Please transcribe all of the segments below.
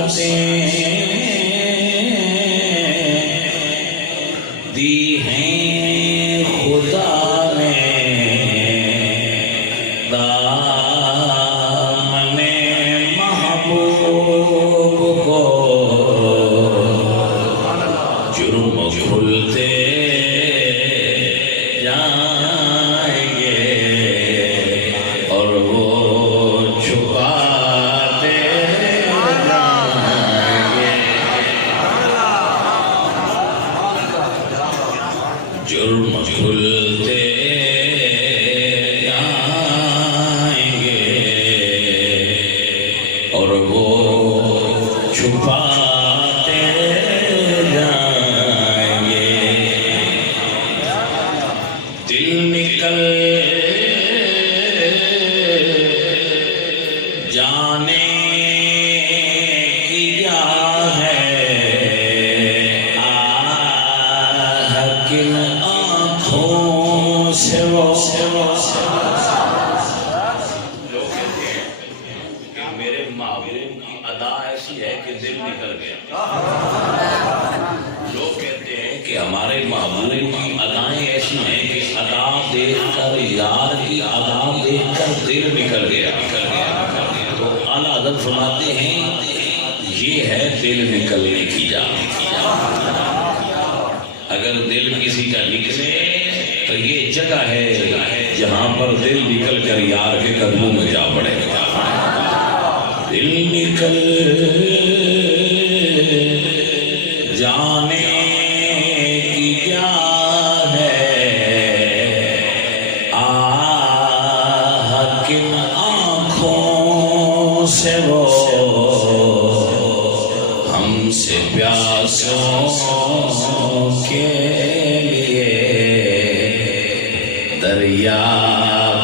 وسعتیں دی ہیں خدا نے دامن محبوب کو جرم کھلتے جائیں گے اور وہ چھپاتے جائیں گے جرم کھلتے جائیں گے اور وہ چھپاتے جائیں گے دل نکل جانے کی کیا ہے کن آنکھوں سے وہ لوگ کہتے ہیں کہ میرے محبوب کی ادا ایسی ہے کہ دل نکل گیا لوگ کہتے ہیں کہ ہمارے محبوب کی ادائیں ایسی ہیں کہ ادا دیکھ کر یار کی ادا دیکھ کر دل نکل گیا تو اعلیٰ حضرت فرماتے ہیں یہ ہے دل نکلنے کی جا اگر دل کسی کا نکلے تو یہ جگہ ہے جہاں پر دل نکل کر یار کے قدموں میں جا پڑے دل نکل جانے کی کیا ہے کن آنکھوں سے وہ ہم سے پیاسوں کے لیے دریا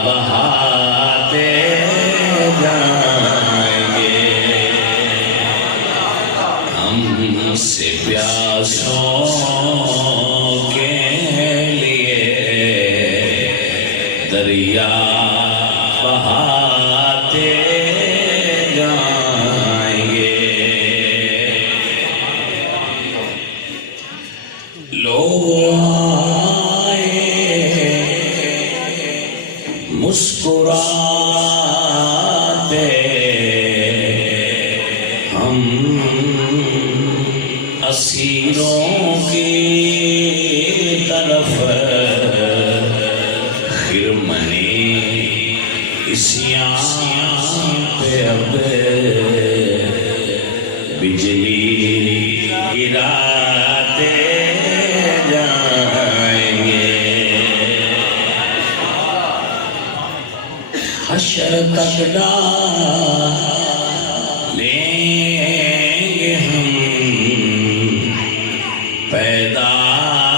بہاتے جائیں گے ہم سے پیاسوں کے لیے دریا بہاتے جائیں گے لوگ آئے مسکراتے ہم اسیروں کی طرف خرمنی اسیاں پہ اب بجلی گراتے جائیں گے حشر تک ڈالیں گے ہم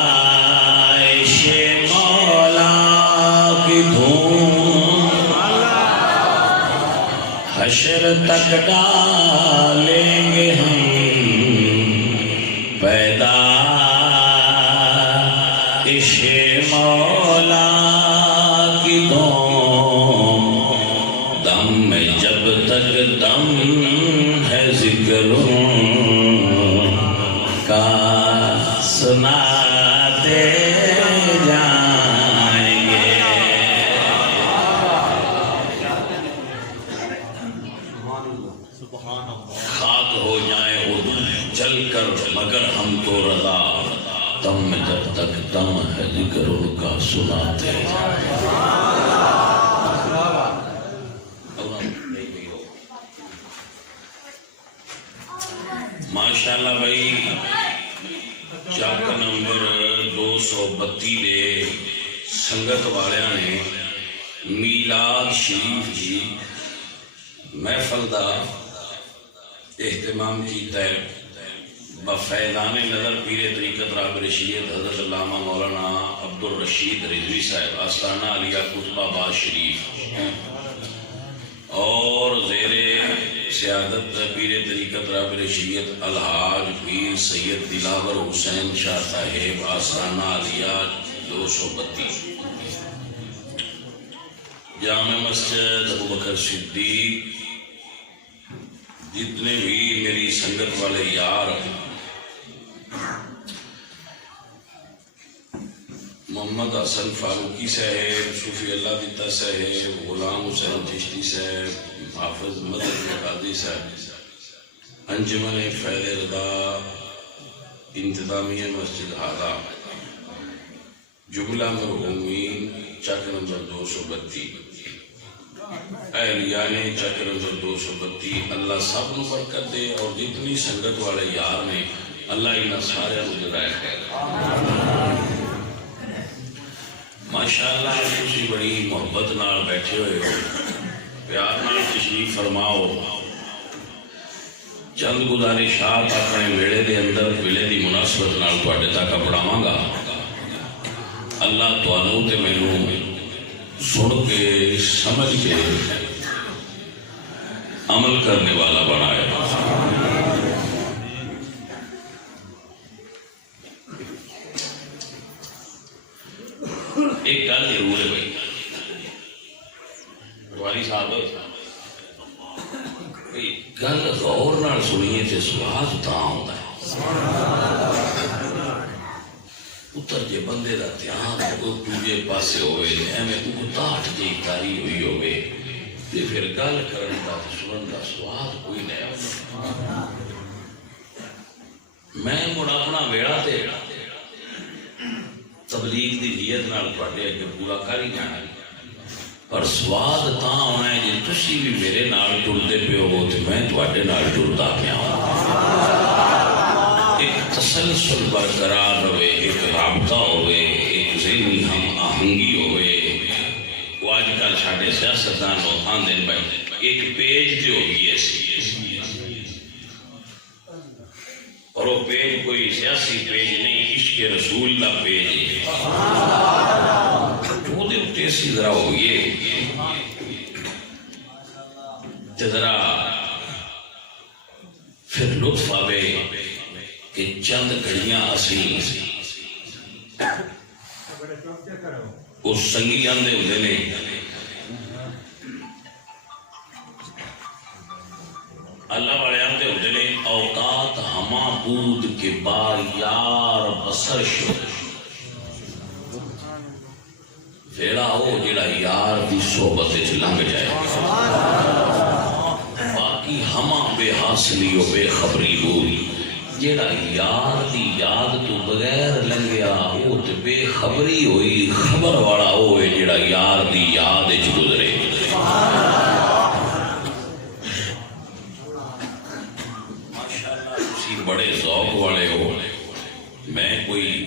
پیدائش مولا کی دھوم حشر تک ڈالیں گے ہم پیدائش مولا کی دھوم دم میں جب تک دم ہے ذکروں کا سناتے جائیں گے خاک ہو جائیں اردو جل کر مگر ہم تو رضا دم میں جب تک دم ہے ذکر ان کا سناتے ماشاءاللہ بھائی چک نمبر 232 دے سنگت والیاں نے میلاد شریف جی محفل دا اہتمام کیتا ہے بفیضان نظر پیر طریقت راہب رشید حضرت علامہ مولانا عبدالرشید رضوی صاحب آستانہ علیہ قطب آباد شریف اور زیر سیادت پیر طریقت راہب رشید الحاج پیر سید دلاور حسین شاہ صاحب آستانہ علیہ 232 جامع مسجد ابوبکر صدیق جتنے بھی میری سنگت والے یار محمد حسن فاروقی صاحب، صوفی اللہ دیتا صاحب، غلام حسین چشتی صاحب، حافظ مدد قادری صاحب، انجمن فیض رضا، انتظامیہ مسجد ہادہ، جملہ مرحومین چک نمبر 232، اہلیان چک نمبر 232، اللہ سب نو برکت دے، اور جتنی سنگت والے یار نے اللہ انہاں سارے جڑائے خیر۔ ماشاءاللہ تسی بڑی محبت نال بیٹھے ہوئے ہو، پیار نال تشریف فرماؤ۔ چند گزارشات اپنے ویڑے دے اندر ویلے دی مناسبت نال تواڈے تک پڑھاواں گا۔ اللہ تانوں تے مینوں سن کے سمجھ کے عمل کرنے والا بنائے۔ ایک گل ضرور ہے بھائی پٹواری صاحب، گل غور نال سنیے تے سواد تاں ہوندا ہے۔ پتر جے بندے دا دھیان دوجے پاسے ہوئے، ایویں اکتاہٹ جی تاری ہوئی ہوئے، تے پھر گل کرن دا سنن دا سواد کوئی نہیں ہوندا۔ میں مڑ اپنا ویڑا تے تبلیغ دی نیت نال تواڈے اگے پورا کر ہی جانا، پر سواد تاں ہونا ہے جے تسی بھی میرے نال ٹردے پے ہو تے میں تواڈے نال ٹردا پیا ہوں۔ ایک تسلسل برقرار ہوئے، ایک رابطہ ہوئے، ایک ذہنی ہم آہنگی ہوئے۔ وہ آج کل ساڈے سیاستدان آندے بھائی ایک پیج تے ہو گئی ایسی، اور وہ پیج کوئی سیاسی پیج نہیں، عشق رسول کا پیج ہے۔ وہ دے اتے اسی ذرا ہوئیے تے ذرا پھر لطف آوے کہ چند گھڑیاں اسی اس سنگی آندے ہوندے نے، اللہ والے آندے ہوندے نے اوقات ہما بود کے بار یار بسر شو، ویڑا ہو جڑا یار دی صحبت وچ لنگ جائے، باقی ہما بے حاصلی و بے خبری بود جڑا یار دی یاد تو بغیر لنگیا وہ تے بے خبری ہوئی، خبر والا ہوئے جڑا یار دی یاد وچ گزرے۔ ماشاءاللہ تسی بڑے ذوق والے ہو، میں کوئی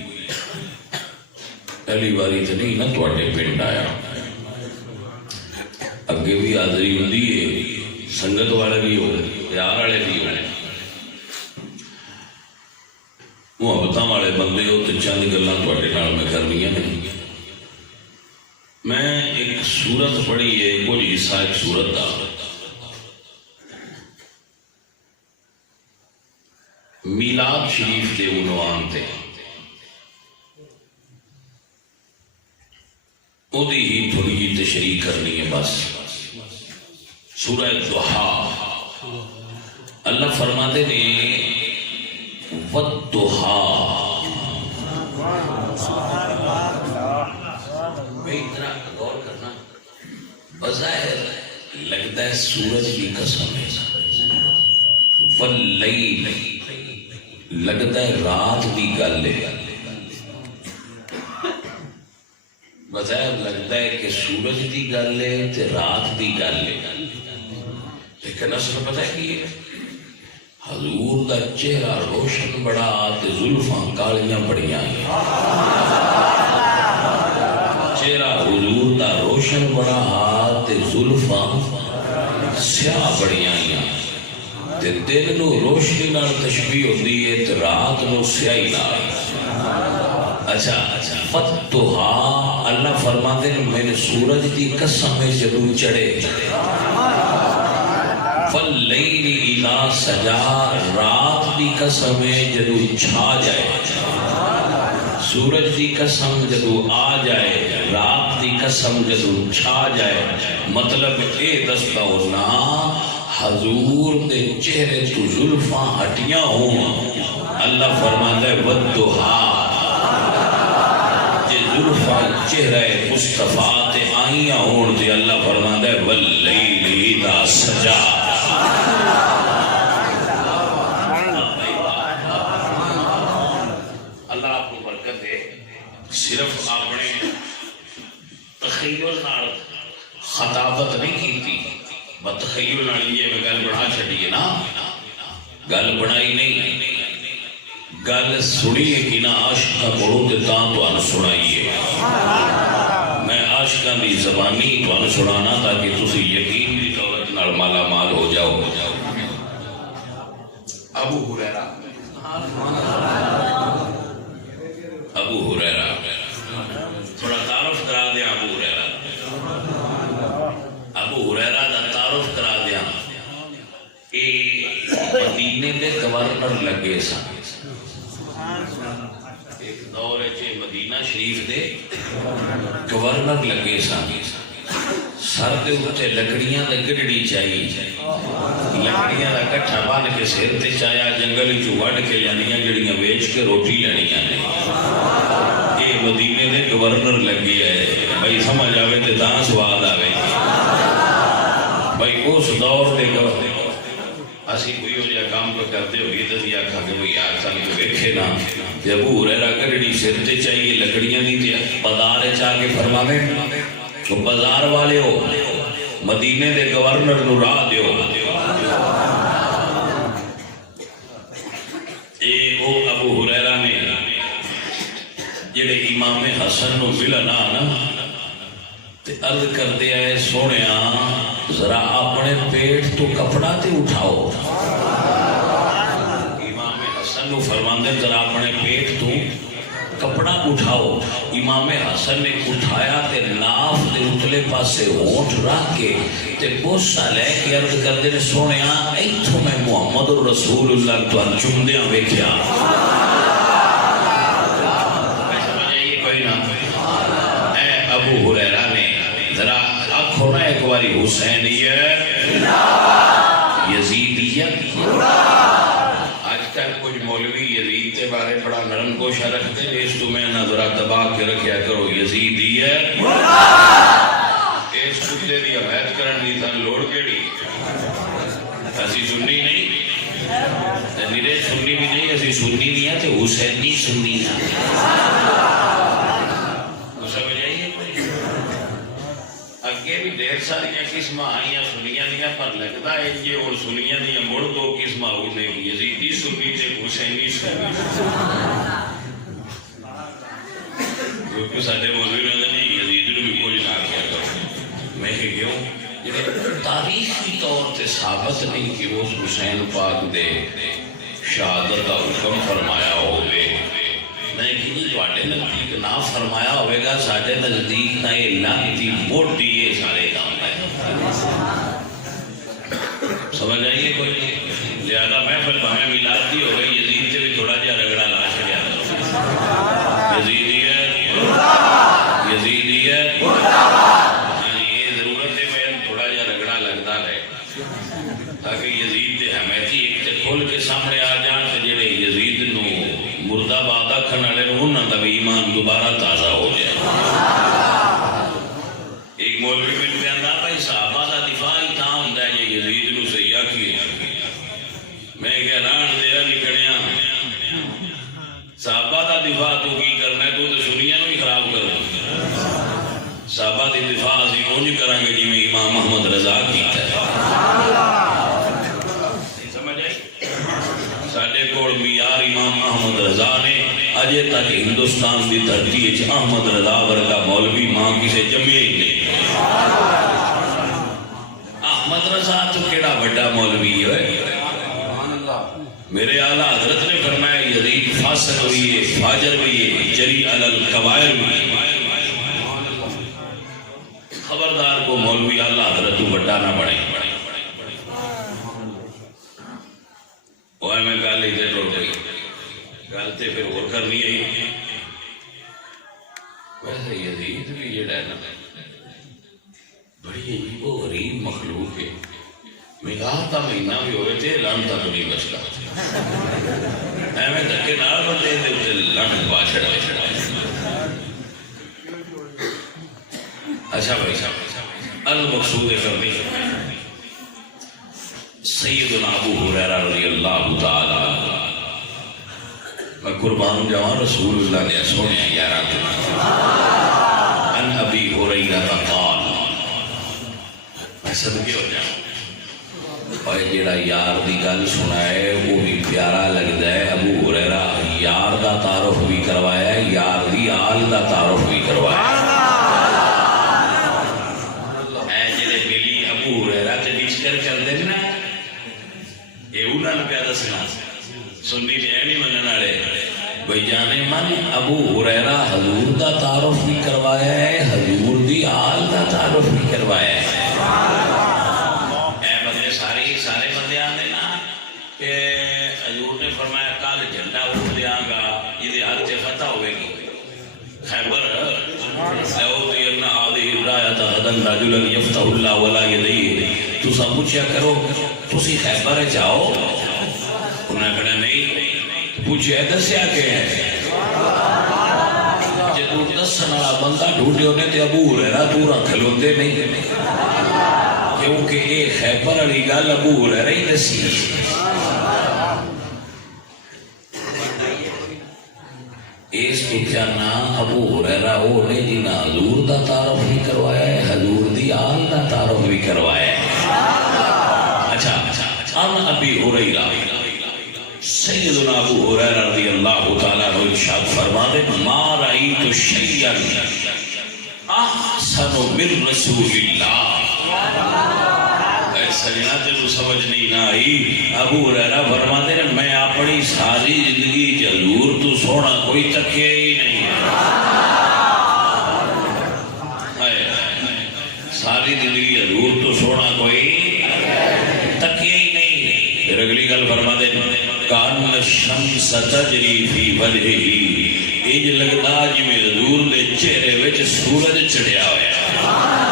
پہلی باری تے نہیں نہ تواڈے پنڈ آیا، اگے بھی حاضری ہوندی ہے، سنگت والے بھی ہو، پیار والے بھی ہو، محبتاں والے بندے ہو، تو چند گلاں تواڈے نال میں کرنیاں نہیں۔ میں ایک سورت پڑھی ہے، کچھ حصہ ایک سورت دا، میلاد شریف کے عنوان تے، وہ دی ہی تھوڑی جی تشریح کرنی ہے بس۔ سورہ ضحیٰ، اللہ فرماتے نے والضحیٰ، بھئی اتنا غور کرنا، بظاہر لگتا ہے سورج کی قسم ہے، واللیل لگتا ہے رات کی گل ہے، بظاہر لگتا ہے کہ سورج کی گل ہے تے رات کی گل ہے، لیکن اصل پتہ ہے کہ حضور دا چہرہ روشن بڑا تے زلفاں کالیاں بڑیاں، چہرہ حضور دا روشن بڑا تے زلفاں سیاہ بڑیاں، تے دن نو روشنی نال تشبیہ ہوندی ہے تے رات نو سیاہی نال۔ اچھا والضحیٰ، اللہ فرماتے ہیں میرے سورج کی قسم ہے جدوں چڑھے، واللیل اذا سجا، رات کی قسم ہے جدوں چھا جائے، سورج کی قسم جدوں آ جائے، رات کی قسم جدوں چھا جائے، مطلب اے دستا ہونا حضور دے چہرے تو زلفاں ہٹیاں ہوں اللہ فرماتا ہے والضحا جے زلفاں چہرہ مصطفیٰ تے آئیاں ہون تے اللہ فرماتا ہے واللیل اذا سجا اللہ آپ کو برکت دے صرف اپنے تخیل نال خطابت نہیں کیتی بتخیل نال یہ گل بنا چھڈی ہے نا گل بنائی نہیں گل سنی ہے کہ نہ عاشقاں بڑھو تے تاں تانوں سنائیے میں عاشقاں دی زبانی تانوں سنانا تاکہ تسی یقین دی دولت نال مالا مال ہو جاؤ ابو ہریرہ تھوڑا تعارف کرا دیا ابو ہریرہ دا تعارف کرا دیا اے مدینے دے گورنر لگے سن ایک دور چ مدینہ شریف دے گورنر لگے سن سر دے اوتے لکڑیاں دا گڈڑی چاہیے لکڑیاں دا کٹھا بن کے سر تے چایا جنگل چوں وڈ کے لانیاں جڑیاں ویچ کے روٹی لینیاں نے یہ مدینے دے گورنر لگے ہے بھائی سمجھ آوے تے تاں سواد آوے بھائی اس دور دے گورنر اسی کوئی ہو جا کام پہ کرتے ہوئی تو یہ آکھا کہ وہ یار سال کو دیکھے نا جب ابو ہریرہ گڈڑی سر تے چاہیے لکڑیاں دی تے بازار چا کے فرماوے تو بازار والے ہو مدینے دے گورنر نو راہ دیو اے او ابو ہریرہ نے جڑے امام حسن نو ملنا نا تے عرض کردے آئے سونیا ذرا اپنے پیٹ تو کپڑا تے اٹھاؤ امام حسن نو فرماندے ذرا اپنے پیٹ تو کپڑا اٹھاؤ امام حسن نے اٹھایا تے ناف دے اتلے پاسے ہونٹ رکھ کے تے بوسا لے کے عرض کردے نے سونیا ایتھوں میں محمد رسول اللہ تو چمدیاں ویکھیا اے ابو ہریرہ نے ذرا آنکھوں نا ایک باری حسینیت یزیدیت آج کل کچھ مولوی یزید کے بارے بڑا نرم گوشہ رکھتے ہیں اس تو میں نہ ذرا دبا کے رکھیا کرو یزیدیت اس کتے دی عبید کرن دی تھا لوڑ کیڑی اسی سنی نہیں نیرے سنی بھی نہیں اسی سنی نہیں ہے تو حسینی سنی ہے اگے بھی دیر ساریاں قسمہ آئیاں سنیاں دیا پر لگتا ہے یہ اور سنیاں دیا مڑ دو قسمہ ہونے کی یزیدی سنی تے حسینی سنی کیونکہ ساڑھے مولوی نے نہیں یزید نے بھی کوئی نہ کیا کرو میں کہ کیوں تاریخی طور تے ثابت نہیں کہ وہ حسین پاک دے شہادت کا حکم فرمایا ہوئے لیکن تواڈے نزدیک نہ فرمایا ہوئے گا ساڈے نزدیک نہ یہ لانتی موٹی یہ سارے کام ہے سمجھ آئیے کوئی لہذا محفل بہمیں میلاد دی ہو گئی یزید سے بھی تھوڑا جہا رگڑا لا چھڑیا یزیدیت یہ ضرورت ہے میں تھوڑا جہا رگڑا لگتا رہے تاکہ یزید دے حمیتی ایک تے کھول کے سامنے آ جان تے جڑے یزید نو مردہ بادہ کھنالے انہوں نے بھی ایمان دوبارہ تازہ ہو جائے ایک مولوی میں بیاندہ بھائی صحابہ دا دفاع ہی تھا ہوندہ ہے یہ یزید نو سیاہ کی میں کہہ رہا دیا نکڑیاں صحابہ دا دفاع تو کی کرنا ہے تو سنیاں نو ہی خراب کرنا صحابہ دی دفاع اسی کونج کریں گے جی میں امام محمد رضا کیتا ہے ساڑھے کوڑ میار امام احمد رضا نے اجے تک ہندوستان دی دھرتی اچ احمد رضا ورگا مولوی ماں کسے جمعے ہی نہیں احمد رضا تو کیڑا بڑا مولوی ہے میرے اعلیٰ حضرت نے فرمایا یزید فاسق ہوئی ہے فاجر ہوئی ہے جری علی الکبائر ہوئی خبردار کو مولوی اعلیٰ حضرت تو بڑا نہ بڑھے وہ میں گل ہی ٹوٹ گئی گل تے پھر اور کرنی ہے ویسے یزید بھی جڑا ہے نا بڑی عجیب و غریب مخلوق ہے میلاد کا مہینہ بھی ہوئے تھے لن تک نہیں بچتا ایویں دھکے نال بندے دے تے لن پا چھڑا اچھا بھائی المقصود کرنی سیدنا ابو ہریرہ رضی اللہ تعالی میں قربان جاواں رسول اللہ نے سونے یاراں ان ابی ہریرہ قال میں صدقے ہو جاؤں اور جڑا یار دی گل سنائے وہ بھی پیارا لگتا ہے ابو ہریرہ یار دا تعارف بھی کروایا ہے یار دی آل دا تعارف بھی کروایا ہے جڑے ملی ابو ہریرہ تے ذکر کردے نا یہ انہاں نوں پیا دسنا سنی نے نہیں منن والے بھئی جانے من ابو ہریرہ حضور دا تعارف بھی کروایا ہے حضور دی آل دا تعارف بھی کروایا ہے سارے بندے آنے نا کہ حضور نے فرمایا کل جھنڈا اٹھ دیا گا یہ ہاتھ سے فتح ہوئے گی خیبر لَأُوتِيَنَّ هَٰذِهِ الرَّايَةَ غَدًا رَجُلًا يَفْتَحُ اللَّهُ وَلَا يَدَيْهِ تو سب پوچھا کرو تسی خیبر جاؤ انہوں نے کہا نہیں پوچھا دسیا کہ ہے جدو دسن والا بندہ ڈھونڈے ہونے تے ابو ہریرہ تو رکھ لوندے نہیں کیونکہ یہ خیبر علی گل ابو ہریرہ ہی دسی اس کو کیا نام ابو ہریرہ وہ نے جنہاں حضور دا تعارف بھی کروایا ہے حضور دی آل دا تعارف بھی کروایا ہے اچھا ان ابی ہریرہ سیدنا ابو ہریرہ رضی اللہ تعالیٰ عنہ ارشاد فرماتے ما رأیت شیئا احسن من رسول اللہ سجنا تینوں سمجھ نہیں نہ آئی ابو ہریرہ فرماتے ہیں میں اپنی ساری زندگی حضور تو سونا کوئی تکیا ہی نہیں ساری زندگی حضور تو سونا کوئی تکیا ہی نہیں پھر اگلی گل فرماتے ہیں کان الشمس تجری فی وجہہ انج لگتا جویں حضور دے چہرے وچ سورج چڑھیا ہوا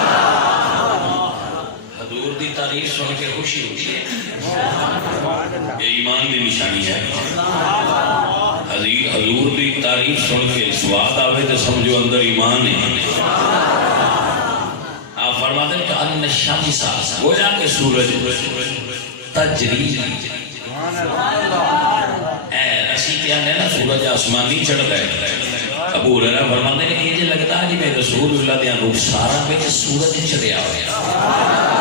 تعریف سن کے خوشی ہوتی ہے یہ ایمان کی نشانی ہے حضور کی تعریف سن کے سواد آوے تو سمجھو اندر ایمان ہے آپ فرماتے ہیں کہ ان الشمس گویا کہ سورج تجری اسی کہنے نا سورج آسمانی چڑھ گئے ابو ہریرہ فرماتے ہیں کہ یہ لگتا ہے جی رسول اللہ دے رخساراں وچ سورج چڑھیا ہوا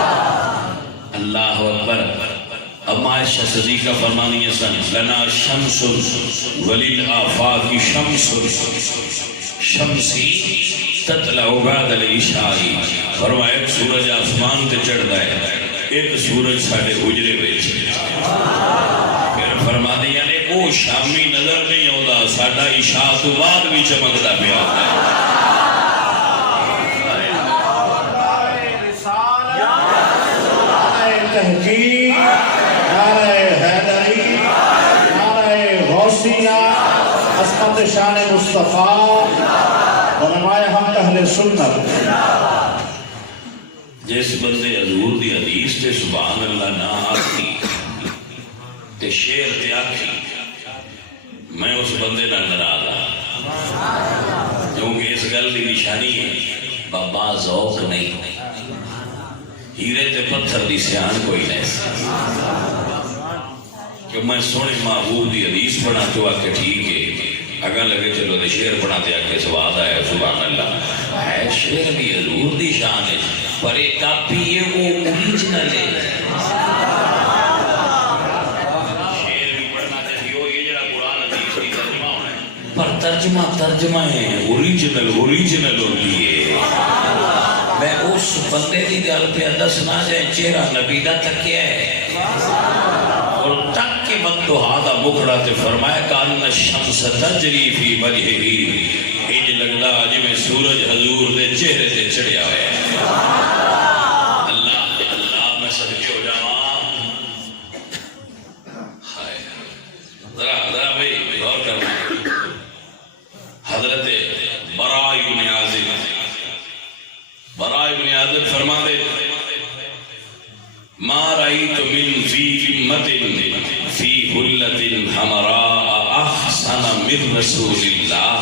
اللہ اکبر اما عائشہ صدیقہ فرمانی ہے سن لنا شمس وللآفاق شمس شمسی تطلع بعد العشاء فرمایا ایک سورج آسمان تے چڑھدا ہے ایک سورج ساڈے حجرے وچ پھر فرماتے یعنی وہ شامی نظر نہیں آਉਂਦਾ ساڈا عشاء تو بعد بھی چمکدا پیا ہے تحقیق نعرہ حیدری نعرہ غوثیہ عظمت شان مصطفیٰ علماء حق اہل سنت جس بندے حضور دی حدیث تے سبحان اللہ نہ آتی تے شعر تے آکھی میں اس بندے نہ ناراض ہاں کیونکہ اس گل دی نشانی ہے بابا ذوق نہیں ہیرے تے پتھر دی سیان کوئی نہیں کہ میں سونے محبوب دی حدیث پڑھا تو آکے ٹھیک ہے اگر لگے چلو دے شعر پڑھا تے آکے سواد آیا سبحان اللہ ہے شعر بھی حضور دی شان ہے پر ایک کاپی یہ وہ اوریجنل ہے شعر بھی پڑھنا چاہیے یہ جڑا قرآن حدیث کی ترجمہ ہونا ہے پر ترجمہ ہے اوریجنل ہوتی ہے میں اس بندے کی گل پہ دسنا جائے چہرہ نبی دا تکیا ہے اور تک کے مددوہا دا مکڑا تے فرمایا کان الشمس تجری فی وجہہ انج لگدا جویں سورج حضور دے چہرے تے چڑھیا ہوا ہے اللہ میں صدقے ہو جاواں ہائے ذرا بھائی غور کرنا حضرت براء بن عازب فرما دے ما رأيت من في أمة في حلة حمراء أحسن من رسول اللہ.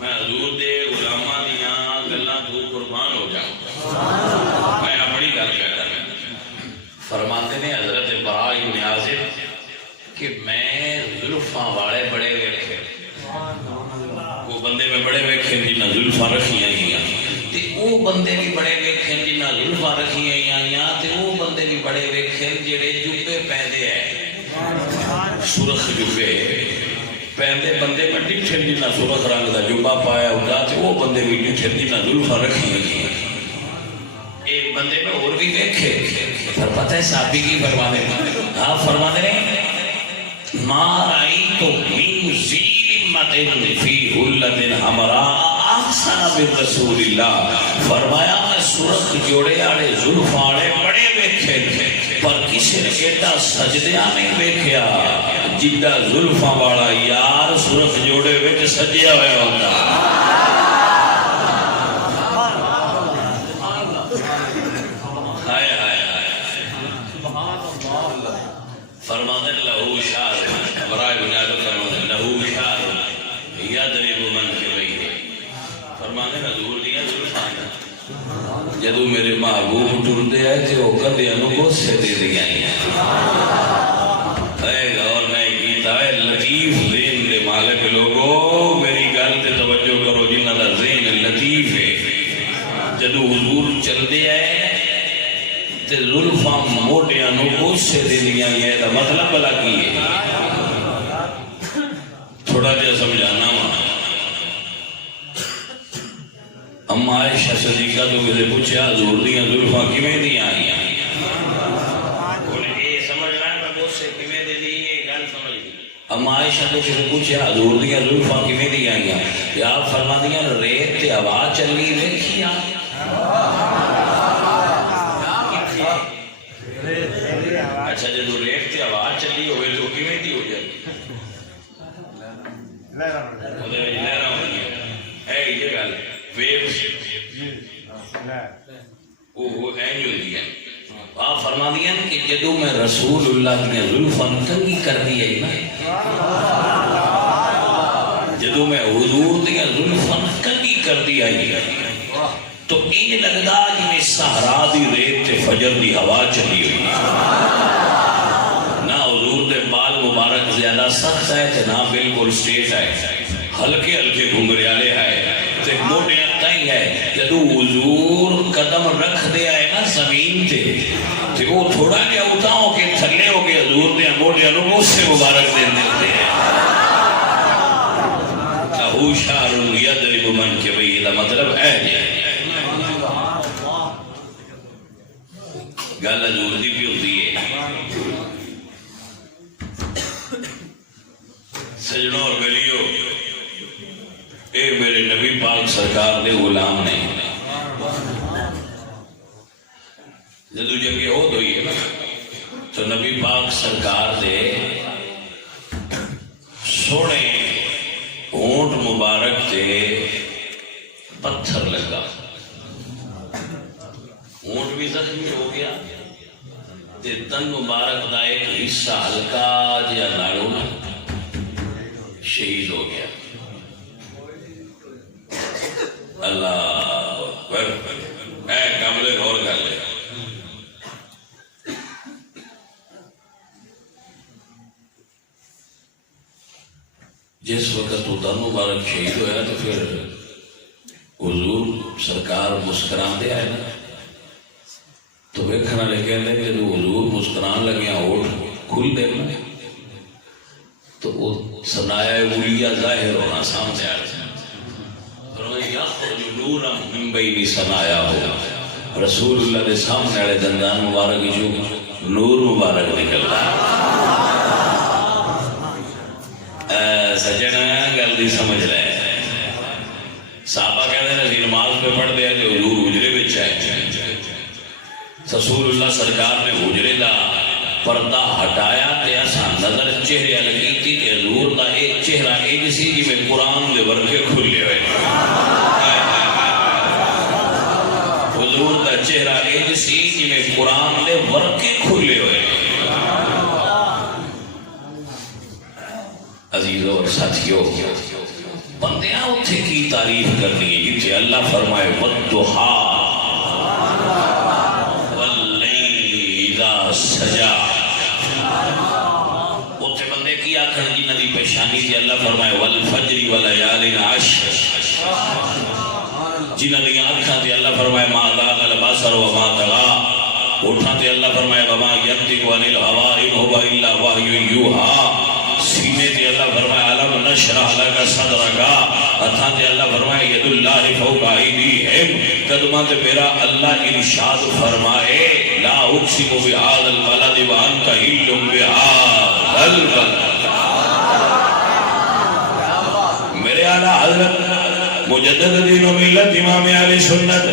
میں حضور دے غلاماں دیاں گلاں تو قربان ہو جاؤں. میں اپنی گل کہتا ہوں. فرماتے ہیں حضرت براء بن عازب کہ میں زلفاں والے بڑے ویکھے, وہ بندے میں بڑے ویکھے جنہاں زلفاں رکھیاں گیاں, تے وہ بندے بھی بڑے ویکھے جنہاں زلفاں رکھیاں گیاں, تے وہ بندے بھی بڑے ویکھے جڑے جبے پہندے ہیں سرخ جبے پہندے بندے میں ڈٹھے جنہاں سرخ رنگ دا جبا پایا ہوندا, تے وہ بندے بھی ڈٹھے جنہاں زلفاں رکھیاں گیاں. ایک بندے میں اور بھی ویکھے. پر پتہ ہے صحابی کی فرمانے ہاں فرمانے ہیں ما رأيت من ذي أمة في حلة حمراء احسن من رسول اللہ. فرمایا میں سرخ جوڑے والے زلفاں والے بڑے ویکھے پر کسی نے ایڈا سجدیاں نہیں ویکھیا جڈا زلفاں والا یار سرخ جوڑے وچ سجیا ہوا ہوندا. فرماتے لہو شعر براء بن عازب فرماتے لہو شعر یضرب منکبیہ. فرماتے حضور دیا زلفاں جدو میرے محبوب ٹردے آئے تے وہ کدیاں نو گوسے دے دیا. اے غور نہیں کیتا ہے لطیف ذہن دے مالک لوگو, میری گل تے توجہ کرو جنہاں دا ذہن لطیف ہے. جدو حضور چلدے آئے تے زلفاں موڈیاں نو گوسے دے دیاں گیا, دا مطلب بلا کی ہے تھوڑا جا سمجھانا وا. اما عائشہ صدیقہ تو کسے پوچھا حضور دیاں زلفاں کیویں دیاں آئیاں, انہیں یہ سمجھ رہا ہے میں گوسے کیویں دے دی, یہ گل سمجھ گئی. اما عائشہ تو کسے پوچھا حضور دیاں زلفاں کیویں دیاں آئیاں, کہ آپ فرما دیاں ریت تے ہوا چلی ویکھی آ. اچھا جدو ریت تے ہوا چلی ہوئے تو کیویں دی ہو جائے لہراں ہو گئی ہے یہ گل ویو وہ اینج ہوتی ہے. آپ فرما دیا کہ جدو میں رسول اللہ کی زلفاں تنگی کر دی ہے نا, جدو میں حضور دیا زلفاں تنگی کر دی ہے تو این لگدا جی میں صحرا دی ریت تے فجر دی ہوا چلی ہوئی. نہ حضور دے بال مبارک زیادہ سخت ہے تے نہ بالکل سٹریٹ ہے, ہلکے ہلکے گھنگریالے ہے تے موٹیاں تائیں ہے. جدو حضور قدم رکھ دیا ہے نا زمین تے تے وہ تھوڑا جہا اتاؤں کے تھلے ہو کے حضور دے موٹیاں نو بوسے مبارک دے دیتے ہیں. لہو شعر یضرب منکبیہ دا مطلب ہے گل حضور دی بھی ہوتی ہے. سجنوں اور گلیوں, اے میرے نبی پاک سرکار دے غلام نے جدو جنگ احد ہوئی ہے تو نبی پاک سرکار دے سونے ہونٹ مبارک تے پتھر لگا, اونٹ بھی زخمی ہو گیا تے تن مبارک دا ایک حصہ ہلکا جیا نالوں شہید ہو گیا. اللہ اکبر, اے قبلے غور کر لے. جس وقت وہ تن مبارک شہید ہویا تو پھر حضور سرکار مسکران دے آئے نا, تو ویکھنا لے کہندے کہ جو حضور مسکران لگیاں ہوٹ کھل دے نا تو وہ ثنایا اولیاء ظاہر ہونا سامنے آ رہا ہے. فرمایا یخرج نورا من بین ثنایا ہو, رسول اللہ دے سامنے والے دندان مبارک جو نور مبارک نکل رہا. سجنا گل دی سمجھ رہے ہیں. صحابہ کہتے ہیں کہ نماز پہ پڑھ دیا کہ حضور حجرے وچ ہے. رسول اللہ سرکار نے حجرے دا پردہ ہٹایا تے اساں نظر چہرے لگی تھی کہ حضور دا ایک چہرہ ایک سی جی میں قرآن دے ورگے کھلے ہوئے. حضور دا چہرہ انج سی جویں قرآن دے ورقے کھلے ہوئے. عزیزو اور ساتھیو، بندیاں اتھے کی تعریف کرنی ہے جتھے اللہ فرمائے والضحیٰ واللیل اذا سجا. اتھے بندے کی آکھن جنہ دی پیشانی تھی اللہ فرمائے والفجر ولیال عشر. جنہ دی آنکھاں تھی اللہ فرمائے ما ذاق البصر وما طغى. اٹھاں تھی اللہ فرمائے وما ينطق عن الهوى ان هو الا وحی یوحى. سینے تھی اللہ فرمائے علم نشرح لک صدرک. ہتھاں تھی اللہ فرمائے ید اللہ فوق ایدیہم. قدماں تے میرا اللہ ارشاد فرمائے لا اقسم بهذا البلد وانت حل بهذا البلد. میرے اعلیٰ حضرت مجدد دین و ملت امام اہل سنت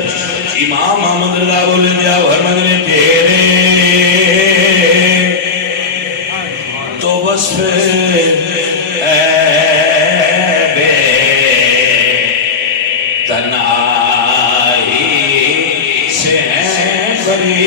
امام احمد رضا بولے دیا فرماتے نے تیرے تو وصف عیب تنہائی سے ہیں بری.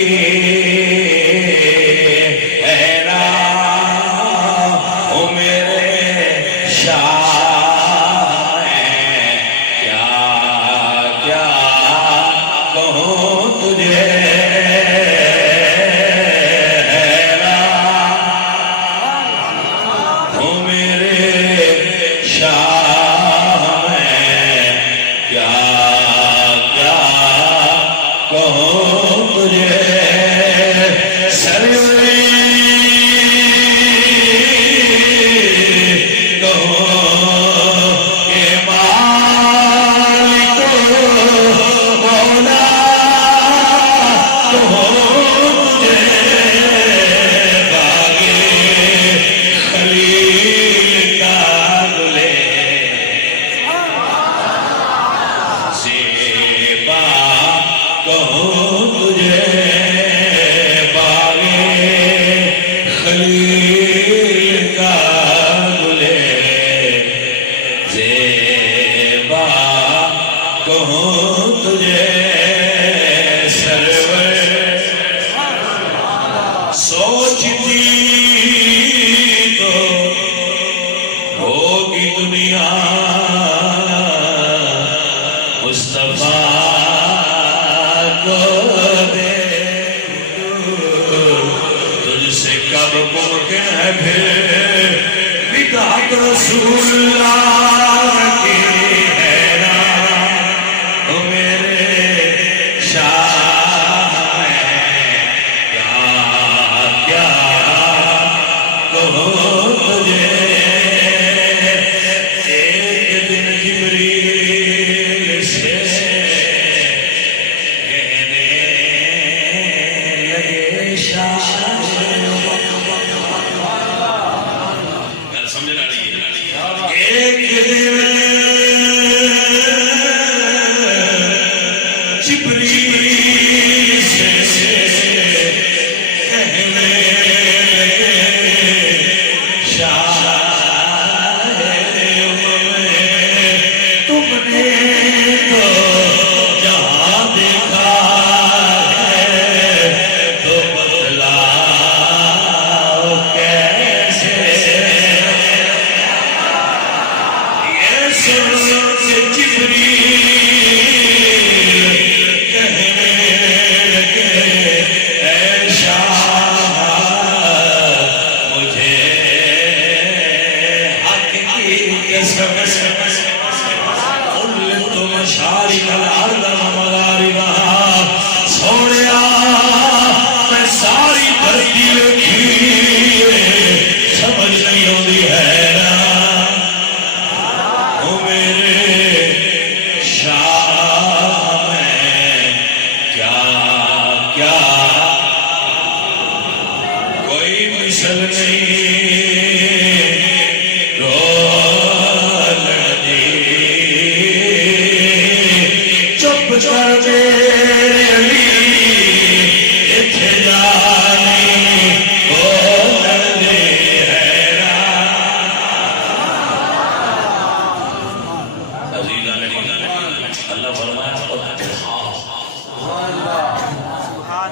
اللہ فرمایا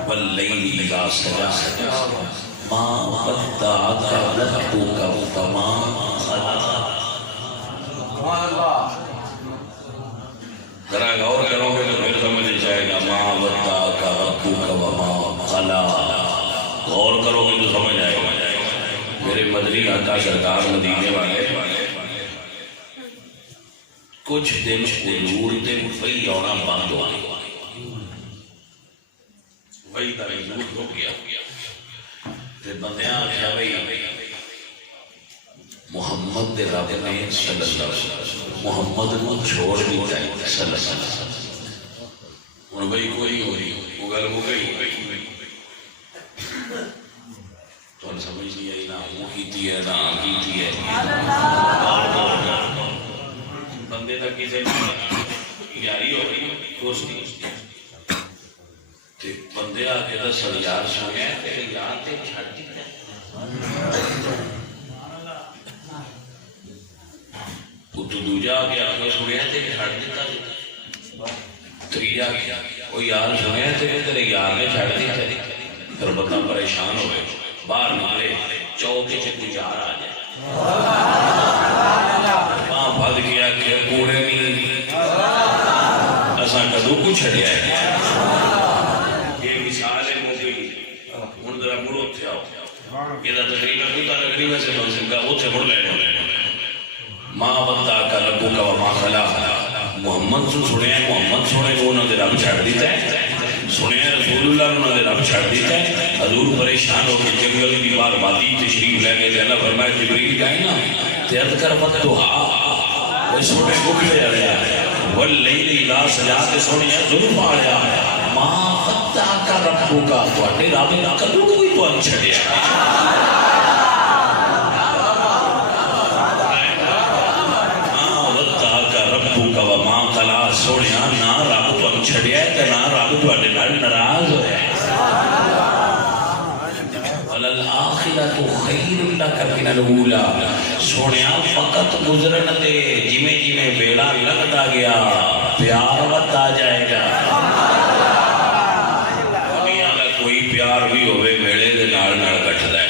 واللیل اذا سجا ما ودعک ربک وما قلی. ذرا غور کرو گے تو پھر سمجھ جائے گا ما ودعک ربک وما قلی. غور کرو گے تو سمجھ آئے گا. میرے مدنی آقا سرکار مدینے والے کچھ دن حضور تے وہی آنا بند ہو گیا. وہی تاریخ ہو گیا تے بندیاں آخیا بھائی محمد دے رب نے صلی اللہ علیہ وسلم محمد کو چھوڑ دیتا ہے صلی اللہ علیہ وسلم. ہوں بھائی کوئی ہو رہی وہ گل ہو گئی تو سمجھ نہیں آئی نہ وہ کیتی ہے نہ کیتی ہے. بندے تک کسی یاری ہو رہی دوستی بندے آ کے دس یار سنیا تیرے یار تے چھڑ دیتا تو دوجا آ کے آگے سنیا تیرے چھڑ دیتا. تریا وہ یار سنیا تیرے یار نے چھڑ دیتا. پھر بندہ پریشان ہوئے باہر نکلے چوکے سے گزار آ جائے ماں بھد گیا کہ کوڑے نہیں اساں کدو کو چھڑیا ہے. یہ مثال ہے موقعی ہوں ذرا مڑو اتھے آؤ یہ تقریباً کوئی تقریباً سے منزل کا اتھے مڑ لے ماں بندہ کا ربو کا وما خلا. محمد سے سنے محمد سنے وہ انہوں نے رب چھڑ دیتا ہے. سنے رسول اللہ انہوں نے رب چھڑ دیتا ہے. حضور پریشان ہو کے جنگل کی بار وادی تشریف لے کے اللہ فرمایا جبریل جائے نا تیرد کر وقت تو وہ سونے بک لے آیا واللیل اذا سجا کے سونے ظلم آ گیا ما ودعک ربک تواڈے رب نے کدوں کوئی تانوں چھڈیا. ما ودعک ربک وما قلی. سونیا نہ رب تانوں چھڈیا تے نہ رب تواڈے نال ناراض ہویا. الآخرۃ خیر لک من الاولی. سونیا وقت گزرن دے جویں جویں ویلا لنگدا گیا پیار ودا جائے گا. دنیا دا کوئی پیار بھی ہوئے ویلے دے نال نال گھٹدا ہے.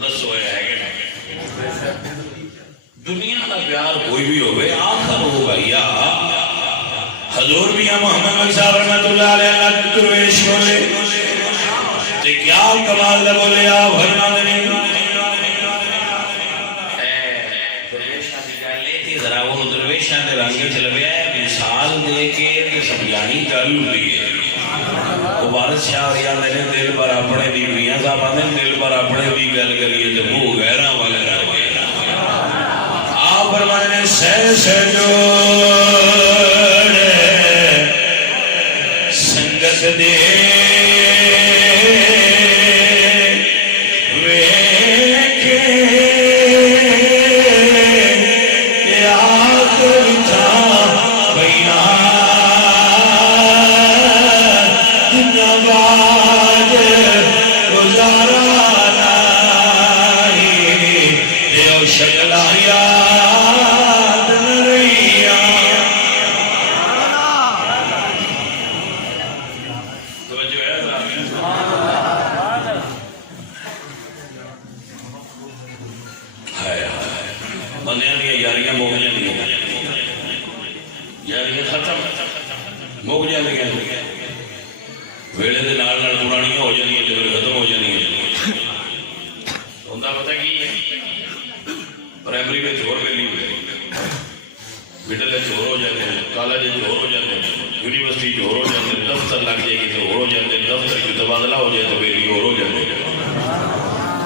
دسو ہے کہ دنیا دا پیار کوئی بھی ہوئے آخر ہوگا یا حضور میاں محمد صاحب رحمۃ اللہ علیہ درویش بولے تے کیا کمال دے بولے آ بھرنا دے درویشاں دی گل اے تے ذرا وہ درویشاں دے رنگ چ لویا مثال دے کے تے سمجھانی گل ہوئی ہے. وہ وارث شاہ یا میرے دل پر اپنے دی میاں صاحب آندے دل پر اپنے دی گل کریے تے وہ غیراں والے کر کے آپ فرمانے سہ سہ جوڑ سنگت دے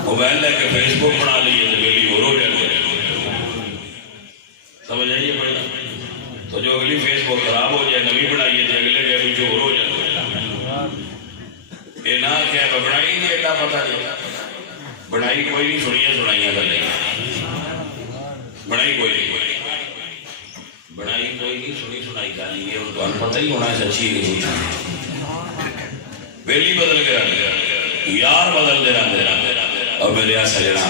موبائل لے کے فیس بک بنا لیے تو ویلی اور ہو جائے. سمجھ آئیے پڑھنا تو جو اگلی فیس بک خراب ہو جائے نوی بنائیے تو اگلے ڈے جو اور ہو جائے. یہ نہ کیا بنائی نہیں ایڈا پتا نہیں بنائی کوئی نہیں سنائیاں کر لیں بنائی کوئی نہیں بنائی کوئی نہیں سنائی کر لی ہے اور پتہ ہی ہونا سچی نہیں. ویلی بدل کے یار بدل دے رہا اور میرے آ سجنا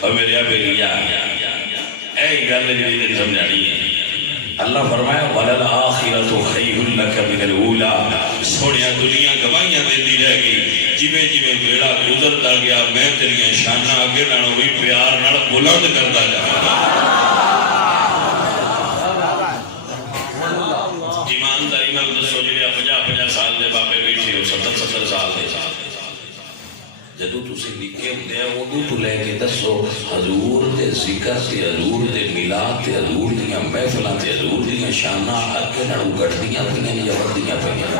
اور میرے آ بیلیا اے گل جی تیری سمجھانی ہے. اللہ فرمایا وَلَلْآخِرَةُ خَيْرٌ لَكَ مِنَ الْأُولَىٰ. سوڑیا دنیا گواہیاں دیتی رہ گئی جویں جویں بیڑا گزرتا گیا میں تیریاں شاناں اگے نالوں بھی پیار نال بلند کرتا جاواں. ایمانداری نال دسو جڑے 50 سال دے بابے بیٹھے ہو 70 سال دے جدو تسی نکے ہوندے ہیں ادو تو لے کے دسو حضور دے ذکر تے حضور دے میلاد تے حضور دیاں محفلاں تے حضور دیاں شاناں اگے نالوں گھٹدیاں پیاں یا ودیاں پیاں.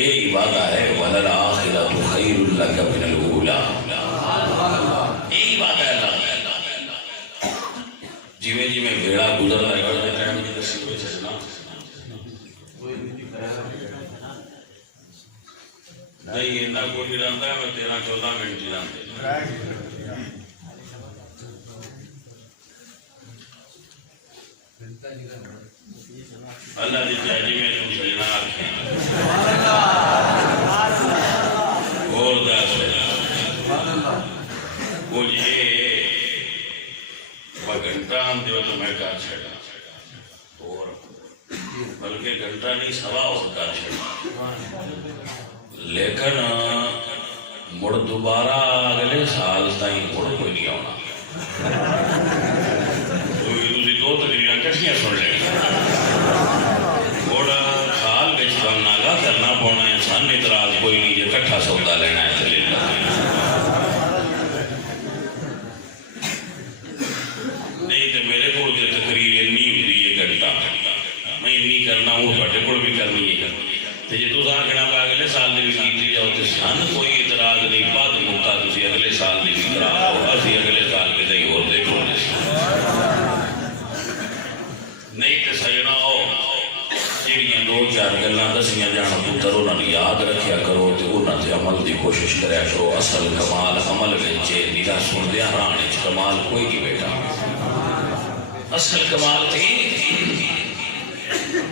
اے وعدہ ہے وَلَلْآخِرَةُ خَيْرٌ لَكَ مِنَ الْأُولَىٰ. اے وعدہ ہے اللہ جویں جویں بیڑا گزردا ہے ٹائم دی دسی ہوئے چلنا نہیں یہ نہ کوئی رہتا ہے میں 13-14 منٹ ہی رہتے اللہ دی جاجی میں تم سجنا آکھیں اور دس وہ یہ گھنٹہ ہم دیو تو میں کار چھڑا اور بلکہ گھنٹہ نہیں سوا اور کار چھڑا لیکن مڑ دوبارہ اگلے سال تائیں مڑ کوئی نہیں آنا. تسی دو تقریراں کٹھیاں سن لیں مڑ سال وچ تم ناگا کرنا پونا ہے سن اعتراض کوئی نہیں جے کٹھا سودا لینا ہے تے لے لو. نہیں تے میرے کول تے تقریر انی ہوندی ہے گھنٹہ میں انی کرنا وہ تواڈے کول بھی کرنی ہے جی تو آخنا پا اگلے سال کی بھی کی جاؤ تو سن کوئی اعتراض نہیں بعد موقع تھی اگلے سال کی بھی کرا لو ابھی اگلے سال کے کہیں اور دیکھو نہیں تو سجنا جہاں 2-4 گلاں دسیاں جان پتر انہوں نے یاد رکھیا کرو تو انہوں نے عمل کی کوشش کریا کرو. اصل کمال عمل میرا سندیا ران کمال کوئی نہیں بیٹا اصل کمال تھی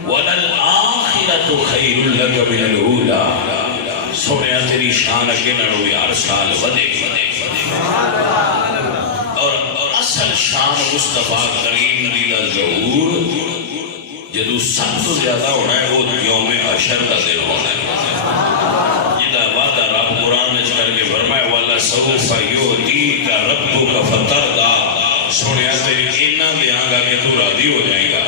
وَلَلْآخِرَةُ خَيْرٌ لَكَ مِنَ الْأُولَىٰ. سوڑیا تیری شان اگے نالوں ہر سال ودے گی اور اصل شان مصطفیٰ کریم نبی دا ظہور جدو سب تو زیادہ ہونا ہے وہ یوم حشر کا دن ہونا ہے جدا وعدہ رب قرآن نے کر کے فرمایا وَلَسَوْفَ يُعْطِيكَ رَبُّكَ فَتَرْضَىٰ. سوڑیا تیری اینا دیاں گا کہ تو راضی ہو جائے گا.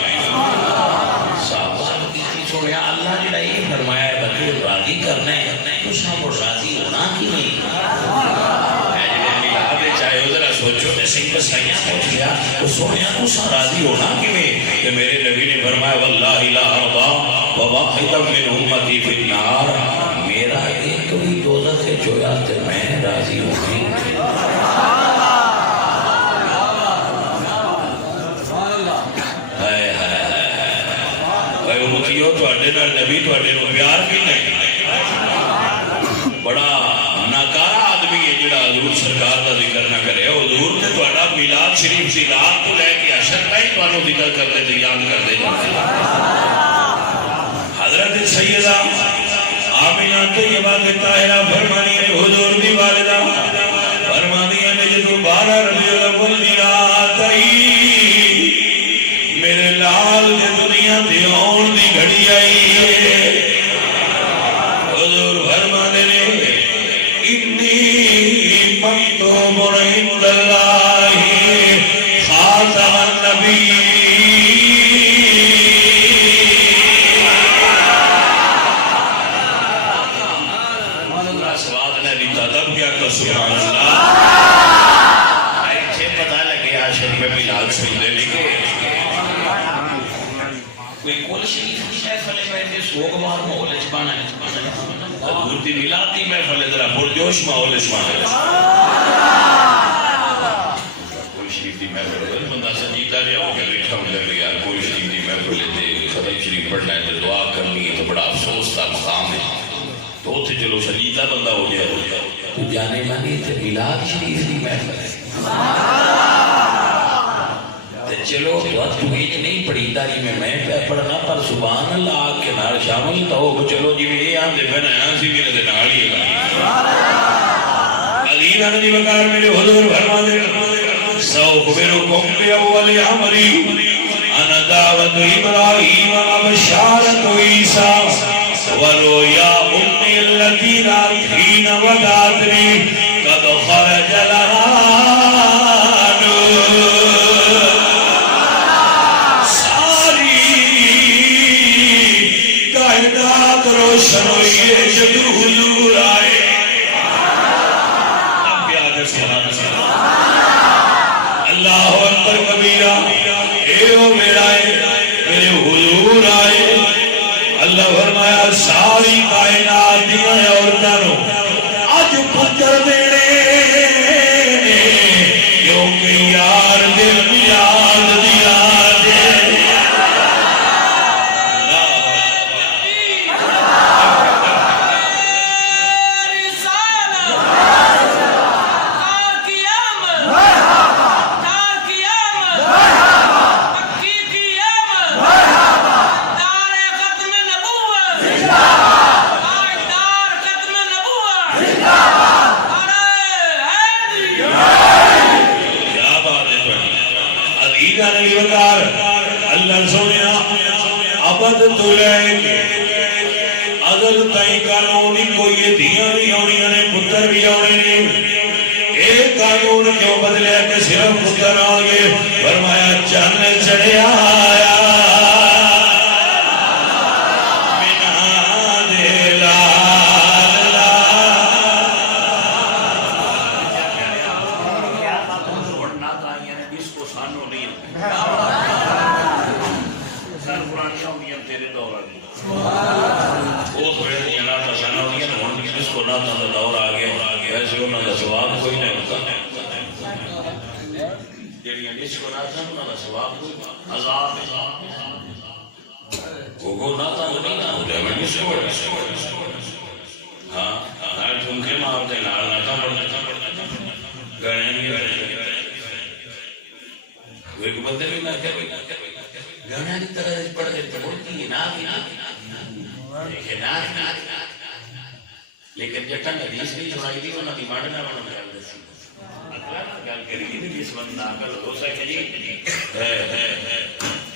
سوڑیا اللہ جڑا یہ فرمایا ہے بلکہ راضی کرنا ہے تو سب راضی ہونا کی نہیں چاہے ذرا سوچو تے صحیح بسائیاں پہنچ گیا تو سوڑیا تو سب راضی ہونا کی نہیں کہ میرے نبی نے فرمایا واللہ لا ارضا وواحدا من امتی فی النار. میرا ایک بھی دوزخ سے جویا تے میں راضی ہوں نبی پیار بھی نہیں بڑا ناکارا آدمی ہے جڑا حضور سرکار کا ذکر نہ کرے. حضور نے تہاڈا میلاد شریف سی رات کو لے کے عشر تک تانوں ذکر کرتے تے یاد کرتے حضرت سیدہ آمینہ طیبہ طاہرہ فرمانی ہے حضور دی والدہ فرمانی ہے جدوں 12 ربیع الاول دی رات آئی میرے لال دے دنیا تے آن دی گھڑی آئی حضور فرمانے نے انی مکتوب عند اللہ خاتم النبی. سواد نے دیتا تب کیا کہ سبحان اللہ ایسے پتہ لگے عاشق میں میلاد سن دینے کے کوئی کول شریف کی محفل میں سوگوار ماحول چبانا ہے حضور دی میلاد دی محفل ذرا پرجوش ماحول چبانا ہے کوئی شریف دی محفل بندہ سنجیدہ لیا ہو کے بیٹھا ہوں لگ یار کوئی شریف دی محفل لیتے ختم شریف پڑھنا ہے تو دعا کرنی ہے تو بڑا افسوس تھا مقام ہے تو تھے چلو سنجیدہ بندہ ہو گیا تو جانے مانی تے میلاد شریف دی محفل ہے چلو تو ایک نہیں پڑھی داری میں پڑھنا پر سبحان اللہ آگ کے نار شامل تو ہو چلو جی میں یہ آن دے بنا یہاں سی بھی نہ ناڑی ہے علیہ نبی وقار میرے حضور فرما دے سأخبركم بأول أمري أنا دعوة إبراهيم وبشارة عيسى ورؤيا أمي التي رأت حين ودعتني قد خرج لها نور. ساری کائنات روشن ہوئی ہے جب حضور آئے. اب کیا کر سکتا اللہ اکبر کبیرہ. اے وہ میرا میرے حضور آئے. اللہ فرمایا ساری کائنات دیا عورتوں اج پتر دینے کیونکہ یار دل یاد دیا دے. اللہ سونے ابد تو لے کے ازل تائیں قانون کوئی دھیاں بھی آنی نے پتر بھی آنے نے. ایک قانون کیوں بدلے کہ صرف پتر آگے فرمایا چاند چڑھیا آیا دور آ گیا. ویسے انہوں کا سواب کوئی نہیں ہوتا. جڑیاں جس کو نہ انہوں کا سواب کوئی عذاب وہ نہ نہیں نہ ہو جائے. ہاں نال ٹھمکے مارتے نال نہ پڑھتے گانے بھی ایک بندے بھی نہ گانے کی طرح پڑھتے پڑھتی نہ لیکن جٹن حدیث بھی سنائی دی انہوں نے ماننا بنا کرتے سی. گل کری گی جس بندہ عقل ہو سکے جی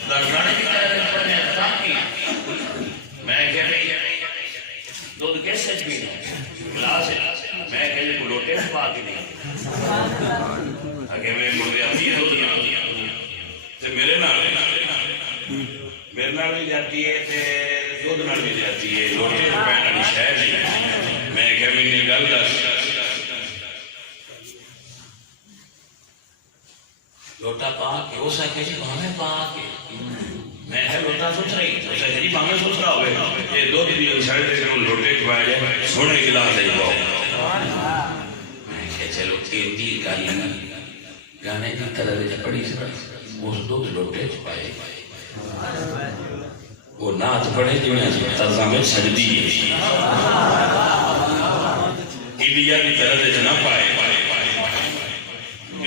گانے کی طرح پڑھنے کا میں کہہ رہی دودھ کیسے بھی گلاس میں کہہ رہی لوٹے سے پا کے نہیں اگر میں مردے اپنی دودھ نہ تو میرے نال بھی جاتی ہے دودھ نال بھی جاتی ہے. لوٹے سے پہننے والی شہر نہیں. میں کہ میری گل دس لوٹا پا کے ہو سکے جی بھاویں پا کے میں لوٹا سوچ رہی ہو سکے جی بھاویں سوچ رہا ہوئے یہ دو دن سڑے لوٹے کھوایا جائے سونے گلاس دے پاؤ. میں کہ چلو تین گانے کی طرح پڑی اس دو لوٹے چھپائے وہ نعت پڑھے جو ترزہ میں سجدی ہے انڈیا کی طرح دے نہ پائے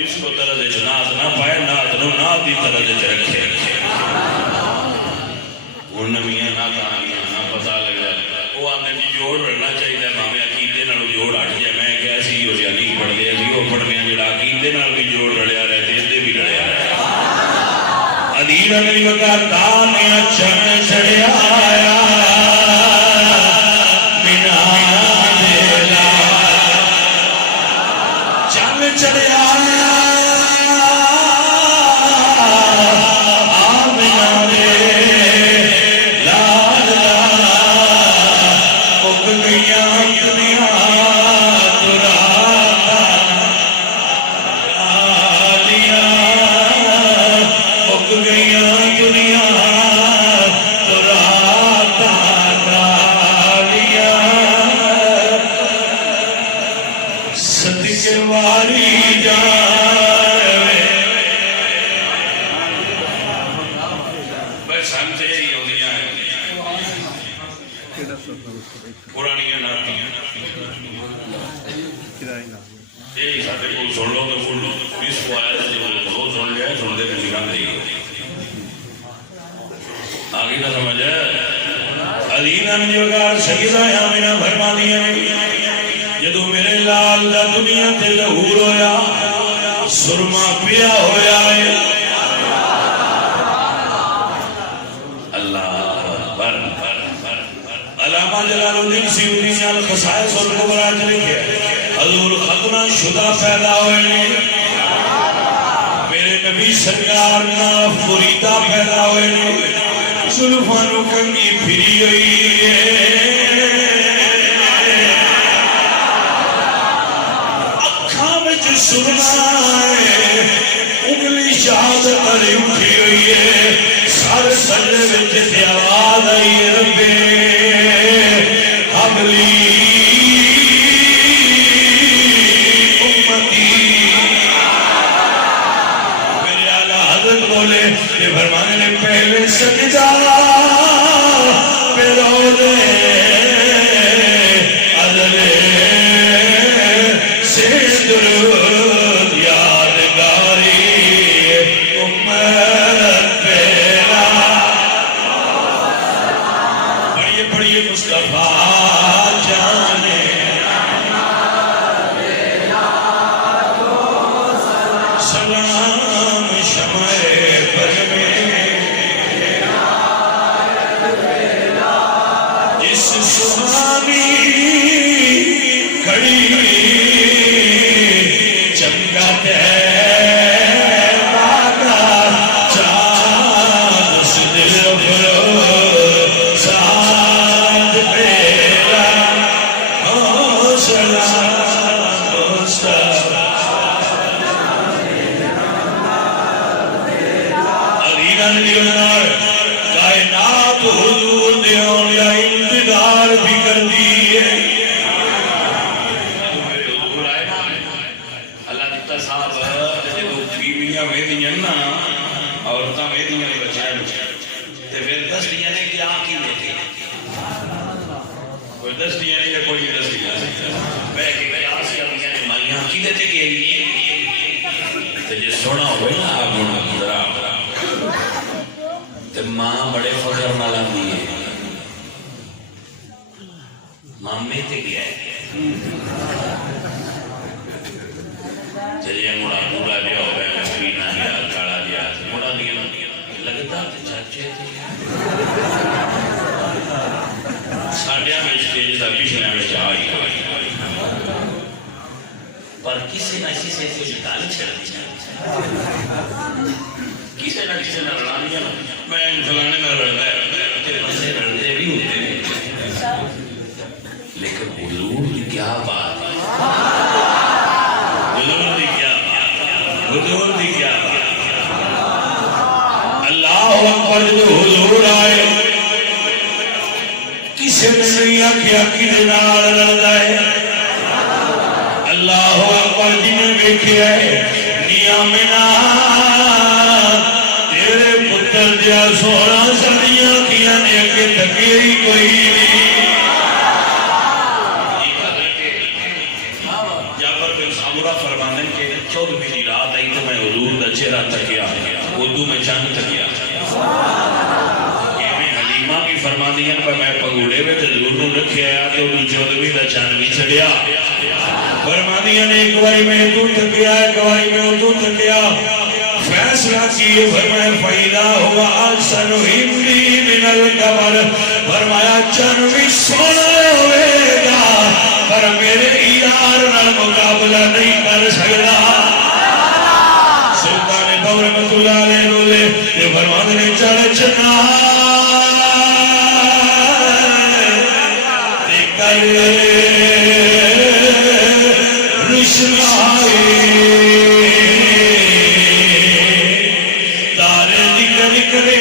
اس کو طرح دے نعت نہ پائے نعت نو نعت کی طرح دے رکھے وہ نمیاں نہ کہانیاں نہ پتہ لگ جائے. وہ آنے کی جوڑ رہنا چاہیے ماویں عقیدے نال جوڑ ہٹ جائے. میں کہ ایسی ہو جائے نہیں پڑھ لیا سی وہ پڑھنے جڑا عقیدے نال بھی جوڑ رلیا رہے تے بھی رلیا رہے. ادین علی وقار دانیا چن چڑھیا آیا بنا دیلا چن چڑھیا جدو میرے لال دا دنیا تے ظہور ہویا سرما پیا ہویا ہے اللہ اکبر علامہ جلال الدین سیوطی نے الخصائص الکبریٰ لکھے حضور ختنہ شدہ پیدا ہوئے میرے نبی سرکار ناف مریدہ پیدا ہوئے زلفانو کنگی پھری ہوئی اکھاں میں جو سرما ہے انگلی شہادت علی اٹھی ہوئی ہے سر سجدے وچ تے آواز آئی ہے ربے حبلی امتی میرے اعلیٰ حضرت بولے یہ فرمانے نے پہلے سجدہ پہ رو دے عدلے سے درود یادگاری امت پیرا پڑھئے مصطفیٰ جانے سلام شمع پر میں جس سہانی کھڑی چمکا کائنات حضور نے اولیاء انتظار بھی کر دیئے اللہ دیتا صاحب جو بیویاں ویدیاں نا عورتاں ویدیاں نے بچائے تے پھر دس دیاں نے کیا کی دیتے کوئی دس دیاں نے یا کوئی دس دیاں میں کہ قیاس کر دیاں نے مائیاں کی دیتے کہ تے جو سونا ہوئے نا آپ ذرا تے ماں بڑے فخر نہ لاندی ہے مامے تے گیا ہے چلیے مڑا پورا دیا ہو گیا پینا دیا کھڑا دیا مڑا دیا لگتا تے چاچے تے ساڑھیا میں اسٹیج دا پیچھے میں چاہی پر کسی نہ کسی سے نکال چھڑ دیا کسی نہ کسی نے لڑا دیا میں فلانے میں لڑنا ہے تیرے مسئلے لڑنے بھی ہوتے ہیں لیکن حضور کی کیا بات ہے حضور کی کیا بات حضور کی کیا بات اللہ اکبر جو حضور آئے کسی نے نہیں آکھیا کسی نال لڑنا ہے اللہ اکبر جنہیں دیکھے ہے نیامنا تیرے پتر دیا 16 صدیاں کیا نے کہ تکیری کوئی نہیں جعفر بن سامورہ فرمانے کے 14ویں رات آئی تو میں حضور دا چہرہ تکیا اردو میں چاند تکیا حلیمہ کی فرمانیاں پر میں پگوڑے میں حضور نے رکھے آیا تو 14ویں دا چاند بھی چڑھیا فرمانیاں نے ایک باری میں تو تکیا ایک باری میں تو تکیا فیصلہ کیے فرمایا فائدہ ہوا آسن ہندی من القمر فرمایا چند بھی سونا ہوئے گا پر میرے یار نال مقابلہ نہیں کر سکتا سلطان دور رحمت اللہ علیہ بولے یہ فرمانے نے چل چنا تارے نکل کرے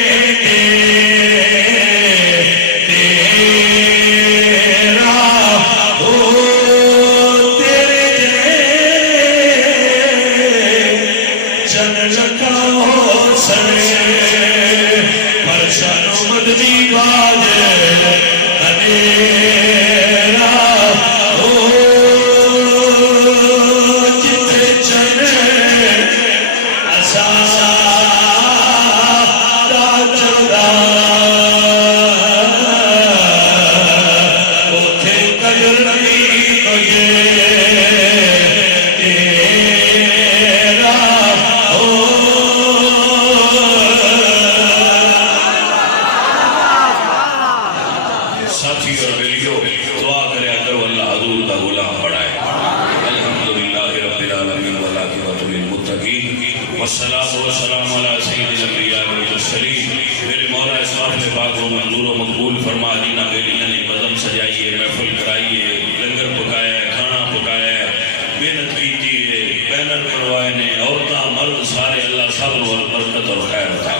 دعا کریا کرو اللہ حضور کا غلام بڑھائے الحمدللہ رب العالمین والعاقبۃ للمتقین والصلاة والسلام علی سید الانبیاء والمرسلین میرے مولا اس محفل پاک کو منظور و مقبول فرما دینا بیلیاں نے بزم سجائیے محفل کرائیے لنگر پکایا ہے کھانا پکایا ہے محنت کیتی ہے بینر بنوائے نے عورتاں مرد سارے اللہ سب نو برکت اور خیر عطا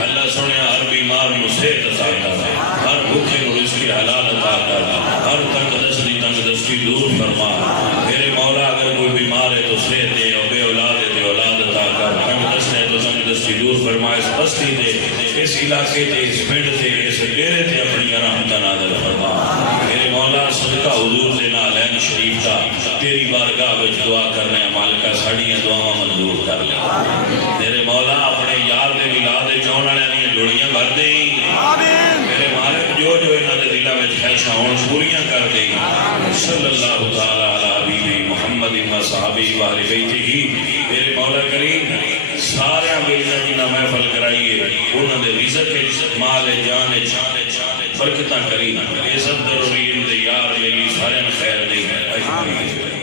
اللہ سنیا ہر بیمار نو صحت عطا کر ہر بھوکے نو رزق حلال عطا کر ہر تنگ دستی دور فرما میرے مولا اگر کوئی بیمار ہے تو صحت دے اور بے اولاد ہے تو اولاد عطا کر تنگ دست ہے تو تنگ دستی دور فرما اس بستی دے اس علاقے تے اس پنڈ تے اس ڈیرے تے اپنی رحمت نازل فرما میرے مولا صدقہ حضور دے نال عین شریف دا تیری بارگاہ وچ دعا کرنے مالکا ساڈیاں دعاواں منظور کر لے میرے مولا اپنے یار دے میلاد دے چون والے دی جوڑیاں بھر دے میرے مالک جو جو انہاں دے دلاں وچ خواہشاں ہون پوریاں کر دے صلی اللہ تعالی علی حبیب محمد و صحابی و اہل بیتہ میرے مولا کریم سارے بیلیاں جنہاں محفل کرائیے انہاں دے رزق مال جان برکتاں کری عزت در و علم دے یار علی سارے خیر دے اجمعین